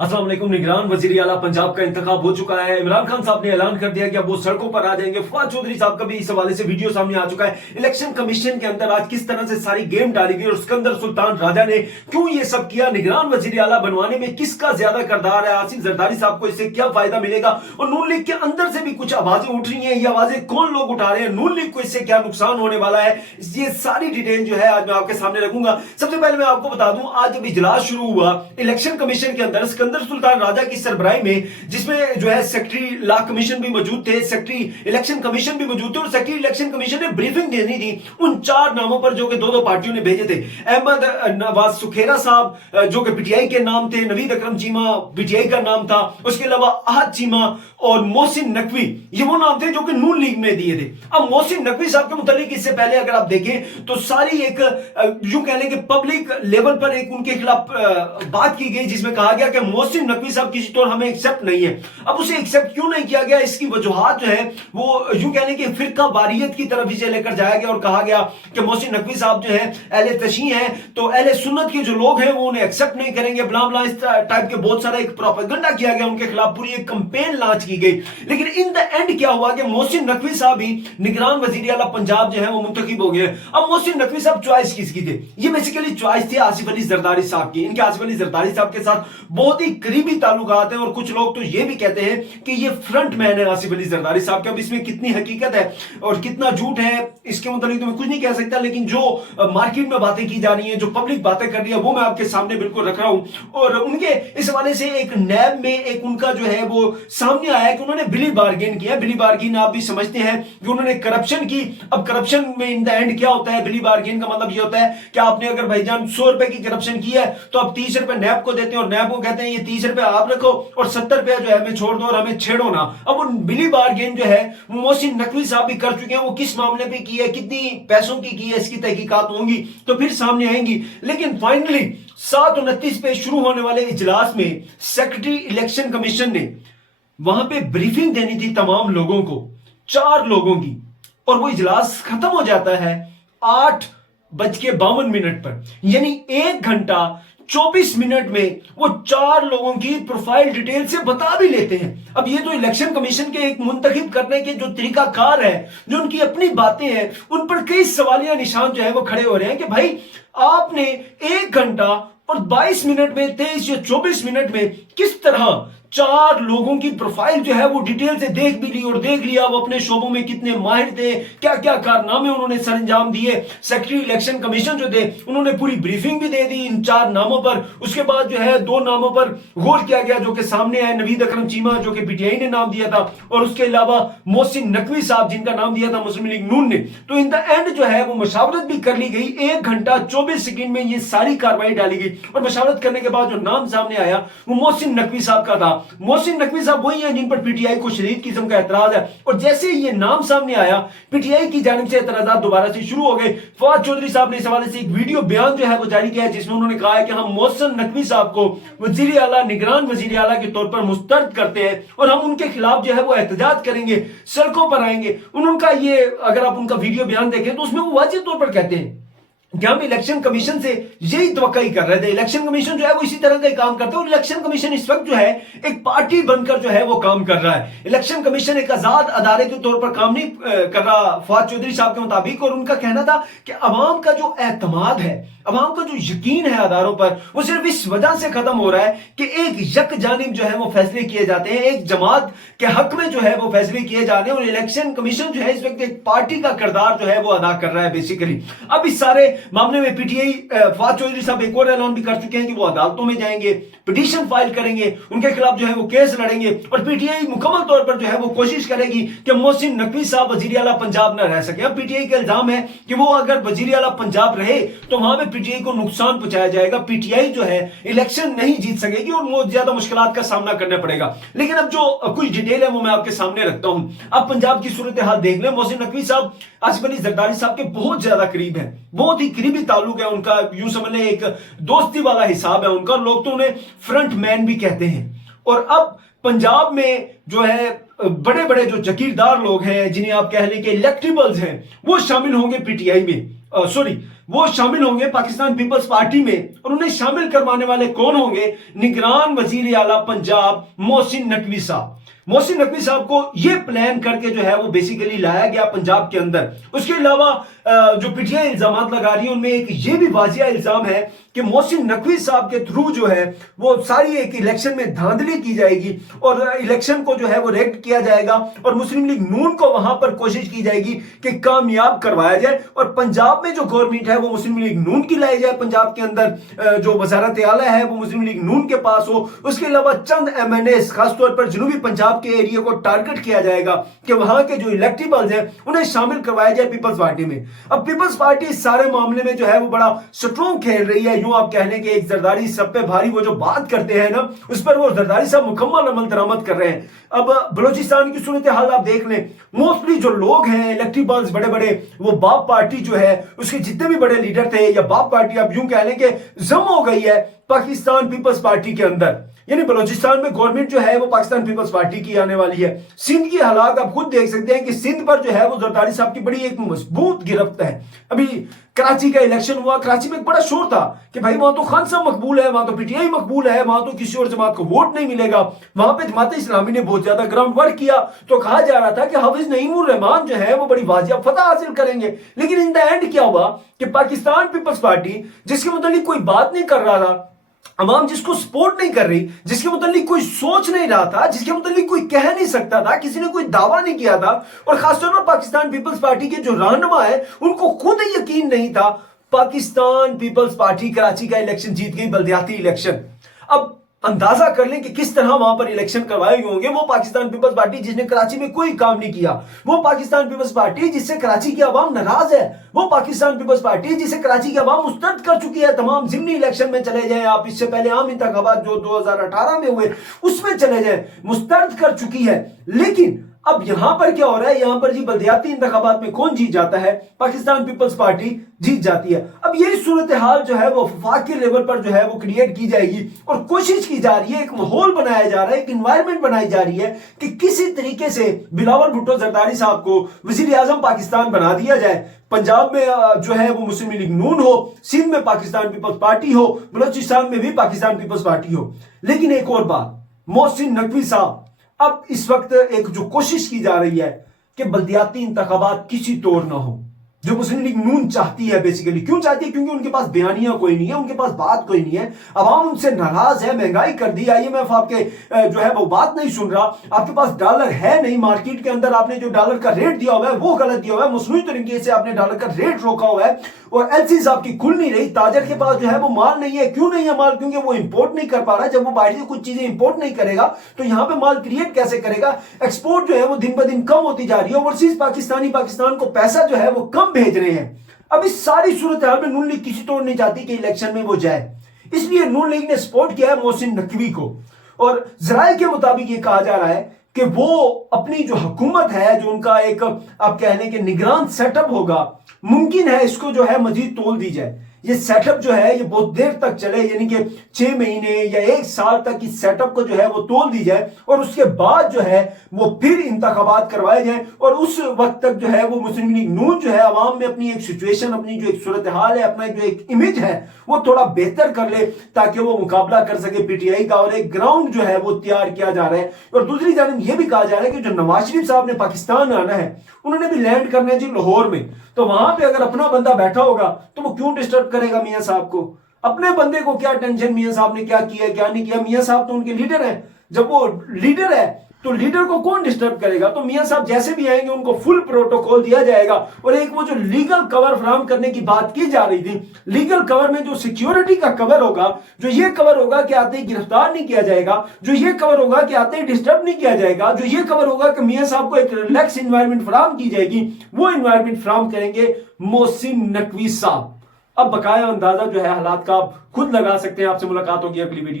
अस्सलाम वालेकुम। निगरान वजीर आला पंजाब का इंतखाब हो चुका है। इमरान खान साहब ने ऐलान कर दिया कि अब वो सड़कों पर आ जाएंगे। फवाद चौधरी साहब का भी इस हवाले से वीडियो सामने आ चुका है। इलेक्शन कमीशन के अंदर आज किस तरह से सारी गेम डाली गई और सिकंदर सुल्तान राजा ने क्यों ये सब किया, निगरान वजीर आला बनवाने में किसका ज्यादा किरदार है, आसिफ जरदारी साहब को इससे क्या फायदा मिलेगा और नून लीग के अंदर से भी कुछ आवाजें उठ रही हैं। ये आवाजें कौन लोग उठा रहे हैं, नून लीग को इससे क्या नुकसान होने वाला है, ये सारी डिटेल जो है आज मैं आपके सामने रखूंगा। सबसे पहले मैं आपको बता दूं, आज जब इजलास शुरू हुआ इलेक्शन कमीशन के अंदर सिकंदर सुल्तान राजा की सरबराही में, जिसमें जो है सेक्रेटरी लॉ कमीशन भी मौजूद थे, सेक्रेटरी इलेक्शन कमीशन भी मौजूद थे और सेक्रेटरी इलेक्शन कमीशन ने ब्रीफिंग देनी थी उन 4 नामों पर जो कि दो पार्टियों ने भेजे थे। अहमद नवाज सुखेरा साहब जो कि पीटीआई के नाम थे, नवीद अकरम चीमा पीटीआई का नाम था, उसके अलावा अहद चीमा और मोहसिन नकवी, ये वो नाम थे जो कि नून लीग में दिए थे। अब मोहसिन नकवी साहब के मुतालिक इससे पहले अगर आप देखें तो सारी एक यूं कह लें कि पब्लिक लेवल पर एक उनके खिलाफ बात की गई, जिसमें कहा गया कि मोहसिन नकवी साहब किसी तौर हमें एक्सेप्ट नहीं है। अब उसे एक्सेप्ट क्यों नहीं किया गया, इसकी वजूहात जो है वो यूं कह लें कि फिरका वारियत की तरफ इसे लेकर जाया गया और कहा गया कि मोहसिन नकवी साहब जो है अहले तशी हैं, तो अहले सुन्नत के जो लोग हैं वो उन्हें एक्सेप्ट नहीं करेंगे, ब्ला ब्ला इस टाइप के बहुत सारा एक प्रोपेगेंडा किया गया उनके खिलाफ, पूरी एक कैंपेन लॉन्च की गई। लेकिन इन द एंड क्या हुआ कि मोहसिन नकवी साहब ही निगरान वजीर आला पंजाब जो है वो मुंतखब हो गए। अब मोहसिन नकवी साहब चॉइस किसकी थे, ये बेसिकली चॉइस थी आसिफ अली जरदारी साहब की। इनके आसिफ अली जरदारी साहब के साथ बहुत ही करीबी ताल्लुकात हैं और कुछ लोग तो ये भी कहते हैं कि ये फ्रंट मैन है आसिफ अली जरदारी साहब के। अब इसमें कितनी हकीकत है और कितना झूठ है इसके मुताबिक तो मैं कुछ नहीं कह सकता, लेकिन जो मार्केट में बातें की जा रही हैं, जो पब्लिक बातें कर रही है, वो मैं आपके सामने बिल्कुल रख रहा हूं। और उनके इस हवाले से एक नैब में एक उनका जो है वो सामने आया कि उन्होंने बिली बार्गेन किया। बिली बार्गेन आप भी समझते हैं कि उन्होंने करप्शन की। अब करप्शन में इन द एंड क्या होता है, बिली बार्गेन का मतलब ये होता है कि आपने अगर भाईजान 100 रुपए की करप्शन की है तो आप 30 रुपए नैब को देते हैं और नैब को कहते हैं ये 30 रुपए आप रखो और 70 रुपया जो है हमें छोड़ दो और हमें छेड़ो ना। अब वो बिली बार्गेन जो है मोहसिन नकवी साहब भी कर चुके हैं। वो किस मामले पे की है, कितनी पैसों की है, इसकी तहकीकात होंगी तो फिर सामने आएंगी। लेकिन फाइनली 7/29 पे शुरू होने वाले इजलास में सेक्रेटरी इलेक्शन कमीशन ने वहां पे ब्रीफिंग देनी थी तमाम लोगों को, 4 लोगों की, और वो इजलास खत्म हो जाता है 8:52 पर, यानी 1 घंटा 24 मिनट में वो 4 लोगों की प्रोफाइल डिटेल से बता भी लेते हैं। अब ये तो इलेक्शन कमीशन के एक मुंतखब करने के जो तरीकाकार है, जो उनकी अपनी बातें हैं, उन पर कई सवालिया निशान जो है वो खड़े हो रहे हैं कि भाई आपने 1 घंटा और 22 मिनट में, 23 या 24 मिनट में किस तरह 4 लोगों की प्रोफाइल जो है वो डिटेल से देख भी ली और देख लिया वो अपने शोबों में कितने माहिर थे, क्या क्या कारनामे उन्होंने सरंजाम दिए। सेक्रेटरी इलेक्शन कमीशन जो थे उन्होंने पूरी ब्रीफिंग भी दे दी इन 4 नामों पर। उसके बाद जो है 2 नामों पर गौर किया गया जो कि सामने आए, नवीद अकरम चीमा जो कि पीटीआई ने नाम दिया था और उसके अलावा मोहसिन नकवी साहब जिनका नाम दिया था मुस्लिम लीग नून ने। तो इन द एंड जो है वो मशावरत भी कर ली गई। 1 घंटा 24 सेकंड में ये सारी कार्रवाई डाली गई और मशावरत करने के बाद जो नाम सामने आया वो मोहसिन नकवी साहब का था। मोहसिन नकवी साहब वही हैं जिन पर पीटीआई को शदीद किस्म का एतराज है और जैसे ही ये नाम सामने आया पीटीआई की जानिब से एतराजात दोबारा से शुरू हो गए। फवाद चौधरी साहब ने इस हवाले से एक वीडियो बयान जो है वो जारी किया है जिसमें उन्होंने कहा है कि हम मोहसिन नकवी साहब को वजीर आला, निगरान वजीर आला के तौर पर मुस्तरद करते हैं और हम उनके खिलाफ जो है वो एहतजाज करेंगे, सड़कों पर आएंगे। उनका ये अगर आप उनका वीडियो बयान देखें तो उसमें वो वाजिब तौर पर कहते हैं कि हम इलेक्शन कमीशन से यही तवक्का ही कर रहे थे। इलेक्शन कमीशन जो है वो इसी तरह का ही काम करता है और इलेक्शन कमीशन इस वक्त जो है एक पार्टी बनकर जो है वो काम कर रहा है। इलेक्शन कमीशन एक आजाद अदारे के तौर पर काम नहीं कर रहा फवाद चौधरी साहब के मुताबिक। और उनका कहना था कि अवाम का जो एतमाद है, अवाम का जो यकीन है अदारों पर, वो सिर्फ इस वजह से खत्म हो रहा है कि एक यक जानिब जो है वो फैसले किए जाते हैं, एक जमात के हक में जो है वो फैसले किए जा रहे हैं और इलेक्शन कमीशन जो है इस वक्त एक पार्टी का किरदार जो है वो अदा कर रहा है बेसिकली। अब इस सारे मामले में पीटीआई फवाद चौधरी साहब एक और ऐलान भी कर चुके हैं कि वो अदालतों में जाएंगे, पिटीशन फाइल करेंगे, उनके खिलाफ जो है वो केस लड़ेंगे और पीटीआई मुकम्मल तौर पर जो है वो कोशिश करेगी कि मोहसिन नकवी साहब वजीर आला पंजाब न रह सके। अब पीटीआई का इल्जाम है कि वो अगर वजीर आला पंजाब रहे तो वहां पे पीटीआई को नुकसान पहुंचाया जाएगा, पीटीआई जो है इलेक्शन नहीं जीत सकेगी और बहुत ज्यादा मुश्किलात का सामना करना पड़ेगा। लेकिन अब जो कुछ डिटेल है वो मैं आपके सामने रखता हूं। अब पंजाब की सूरत हाल देख लें। मोहसिन नकवी साहब आसिफ अली जरदारी साहब के बहुत ज्यादा करीब है, बहुत ही करीबी ताल्लुक है उनका, यूं समझ लें एक दोस्ती वाला हिसाब है उनका। लोग तो उन्हें फ्रंट मैन भी कहते हैं। और अब पंजाब में जो है बड़े बड़े जो जागीरदार लोग हैं, जिन्हें आप कह लें कि इलेक्टेबल्स हैं, वो शामिल होंगे पीटीआई में, सॉरी وہ شامل ہوں گے پاکستان پیپلز پارٹی میں، اور انہیں شامل کروانے والے کون ہوں گے؟ نگران وزیر اعلیٰ پنجاب محسن نقوی صاحب۔ محسن نقوی صاحب کو یہ پلان کر کے جو ہے وہ بیسیکلی لایا گیا پنجاب کے اندر۔ اس کے علاوہ جو پی ٹی آئی الزامات لگا رہی ہے ان میں ایک یہ بھی واضح الزام ہے کہ محسن نقوی صاحب کے تھرو جو ہے وہ ساری ایک الیکشن میں دھاندلی کی جائے گی اور الیکشن کو جو ہے وہ ریگڈ کیا جائے گا اور مسلم لیگ نون کو وہاں پر کوشش کی جائے گی کہ کامیاب کروایا جائے، اور پنجاب میں جو گورنمنٹ ہے وہ مسلم لیگ نون کی لائی جائے، پنجاب کے اندر جو وزارت اعلیٰ ہے وہ مسلم لیگ نون کے پاس ہو۔ اس کے علاوہ چند ایم این ایز خاص طور پر جنوبی پنجاب کے ایریا کو ٹارگٹ کیا جائے گا کہ وہاں کے جو الیکٹیبلز ہیں انہیں شامل کروایا جائے پیپلز پارٹی میں۔ اب پیپلز پارٹی اس سارے معاملے میں جو ہے وہ بڑا سٹرونگ کھیل رہی ہے، یوں آپ کہہ لیں کہ ایک زرداری سب پہ بھاری، وہ جو بات کرتے ہیں نا اس پر وہ زرداری صاحب مکمل عمل درآمد کر رہے ہیں۔ اب بلوچستان کی صورتحال آپ دیکھ لیں، موسٹلی جو لوگ ہیں الیکٹیبلز بڑے بڑے، وہ باپ پارٹی جو ہے اس کے جتنے بھی بڑے لیڈر تھے، یا باپ پارٹی اب یوں کہہ لیں کہ ضم ہو گئی ہے پاکستان پیپلز پارٹی کے اندر، یعنی بلوچستان میں گورنمنٹ جو ہے وہ پاکستان پیپلز پارٹی کی آنے والی ہے۔ سندھ کی حالات آپ خود دیکھ سکتے ہیں کہ سندھ پر جو ہے وہ زرداری صاحب کی بڑی ایک مضبوط گرفت ہے۔ ابھی کراچی کا الیکشن ہوا، کراچی میں ایک بڑا شور تھا کہ بھائی وہاں تو خان صاحب مقبول ہے، وہاں تو پی ٹی آئی مقبول ہے، وہاں تو کسی اور جماعت کو ووٹ نہیں ملے گا۔ وہاں پہ جماعت اسلامی نے بہت زیادہ گراؤنڈ ورک کیا، تو کہا جا رہا تھا کہ حافظ نعیم الرحمان جو ہے وہ بڑی واضح فتح حاصل کریں گے، لیکن ان دا اینڈ کیا ہوا کہ پاکستان پیپلز پارٹی جس کے متعلق کوئی بات نہیں کر رہا تھا، عوام جس کو سپورٹ نہیں کر رہی، جس کے متعلق کوئی سوچ نہیں رہا تھا، جس کے متعلق کوئی کہہ نہیں سکتا تھا، کسی نے کوئی دعویٰ نہیں کیا تھا، اور خاص طور پر پاکستان پیپلز پارٹی کے جو رہنما ہے ان کو خود یقین نہیں تھا، پاکستان پیپلز پارٹی کراچی کا الیکشن جیت گئی، بلدیاتی الیکشن۔ اب اندازہ کر لیں کہ کس طرح وہاں پر الیکشن کروائے گئے ہوں گے۔ وہ پاکستان پیپلز پارٹی جس نے کراچی میں کوئی کام نہیں کیا، وہ پاکستان پیپلز پارٹی جس سے کراچی کی عوام ناراض ہے، وہ پاکستان پیپلز پارٹی جسے کراچی کی عوام مسترد کر چکی ہے۔ تمام ضمنی الیکشن میں چلے جائیں آپ، اس سے پہلے عام انتخابات جو 2018 میں ہوئے اس میں چلے جائیں، مسترد کر چکی ہے۔ لیکن اب یہاں پر کیا ہو رہا ہے؟ یہاں پر جی بلدیاتی انتخابات میں کون جیت جاتا ہے؟ پاکستان پیپلز پارٹی جیت جاتی ہے۔ اب یہ صورتحال جو ہے وہ وفاق کے لیول پر جو ہے وہ کریٹ کی جائے گی، اور کوشش کی جا رہی ہے، ایک ماحول بنایا جا رہا ہے، ایک انوائرمنٹ بنائی جا رہی ہے کہ کسی طریقے سے بلاول بھٹو زرداری صاحب کو وزیر اعظم پاکستان بنا دیا جائے۔ پنجاب میں جو ہے وہ مسلم لیگ نون ہو، سندھ میں پاکستان پیپلز پارٹی ہو، بلوچستان میں بھی پاکستان پیپلز پارٹی ہو۔ لیکن ایک اور بات، محسن نقوی صاحب اب اس وقت ایک جو کوشش کی جا رہی ہے کہ بلدیاتی انتخابات کسی طور نہ ہو، جو مسلم لیگ نون چاہتی ہے بیسیکلی۔ کیوں چاہتی ہے؟ کیونکہ ان کے پاس بیانیہ کوئی نہیں ہے، ان کے پاس بات کوئی نہیں ہے، عوام ان سے ناراض ہے، مہنگائی کر دی، آئی ایم ایف آپ کے جو ہے وہ بات نہیں سن رہا، آپ کے پاس ڈالر ہے نہیں، مارکیٹ کے اندر آپ نے جو ڈالر کا ریٹ دیا ہوا ہے وہ غلط دیا ہوا ہے، مصنوعی طریقے سے آپ نے ڈالر کا ریٹ روکا ہوا ہے، اور ایل سیز آپ کی کھل نہیں رہی، تاجر کے پاس جو ہے وہ مال نہیں ہے۔ کیوں نہیں ہے مال؟ کیونکہ وہ امپورٹ نہیں کر پا رہا۔ جب وہ باہر سے کچھ چیزیں امپورٹ نہیں کرے گا تو یہاں پہ مال کریٹ کیسے کرے گا؟ ایکسپورٹ جو ہے وہ دن بدن کم ہوتی جا رہی ہے، اوورسیز پاکستان کو پیسہ جو ہے وہ کم بھیج رہے ہیں۔ اب اس ساری صورتحال میں نون لیگ کسی طور نہیں چاہتی کہ الیکشن میں وہ جائے، اس لیے نون لیگ نے سپورٹ کیا ہے محسن نقوی کو، اور ذرائع کے مطابق یہ کہا جا رہا ہے کہ وہ اپنی جو حکومت ہے، جو ان کا ایک آپ کہہ لیں کہ نگران سیٹ اپ ہوگا، ممکن ہے اس کو جو ہے مزید تول دی جائے۔ یہ سیٹ اپ جو ہے یہ بہت دیر تک چلے، یعنی کہ 6 مہینے یا 1 سال تک اس سیٹ اپ کو جو ہے وہ تول دی جائے، اور اس کے بعد جو ہے وہ پھر انتخابات کروائے جائیں، اور اس وقت تک جو ہے وہ مسلم لیگ نون جو ہے عوام میں اپنی ایک سچویشن، اپنی جو ایک صورتحال ہے، اپنا جو ایک امیج ہے وہ تھوڑا بہتر کر لے تاکہ وہ مقابلہ کر سکے پی ٹی آئی کا، اور ایک گراؤنڈ جو ہے وہ تیار کیا جا رہا ہے۔ اور دوسری جانب یہ بھی کہا جا رہا ہے کہ جو نواز شریف صاحب نے پاکستان آنا ہے، انہوں نے بھی لینڈ کرنا ہے جی لاہور میں، تو وہاں پہ اگر اپنا بندہ بیٹھا ہوگا تو وہ کیوں ڈسٹرب کرے گا میاں صاحب کو؟ اپنے بندے کو کیا ٹینشن میاں صاحب نے کیا کیا کیا نہیں کیا؟ میاں صاحب تو ان کے لیڈر ہیں، جب وہ لیڈر ہے تو لیڈر کو کون ڈسٹرب کرے گا؟ تو میاں صاحب جیسے بھی آئیں گے ان کو فل پروٹوکول دیا جائے گا، اور ایک وہ جو لیگل کور فراہم کرنے کی بات کی جا رہی تھی، لیگل کور میں جو سیکیورٹی کا کور ہوگا، جو یہ کور ہوگا کہ آتے ہی گرفتار نہیں کیا جائے گا، جو یہ کور ہوگا کہ آتے ہی ڈسٹرب نہیں کیا جائے گا، جو یہ کور ہوگا کہ میاں صاحب کو ایک ریلیکس انوائرمنٹ فراہم کی جائے گی، وہ انوائرمنٹ فراہم کریں گے محسن نقوی صاحب۔ اب بقایا اندازہ جو ہے حالات کا آپ خود لگا سکتے ہیں۔ آپ سے ملاقات ہوگی اگلی ویڈیو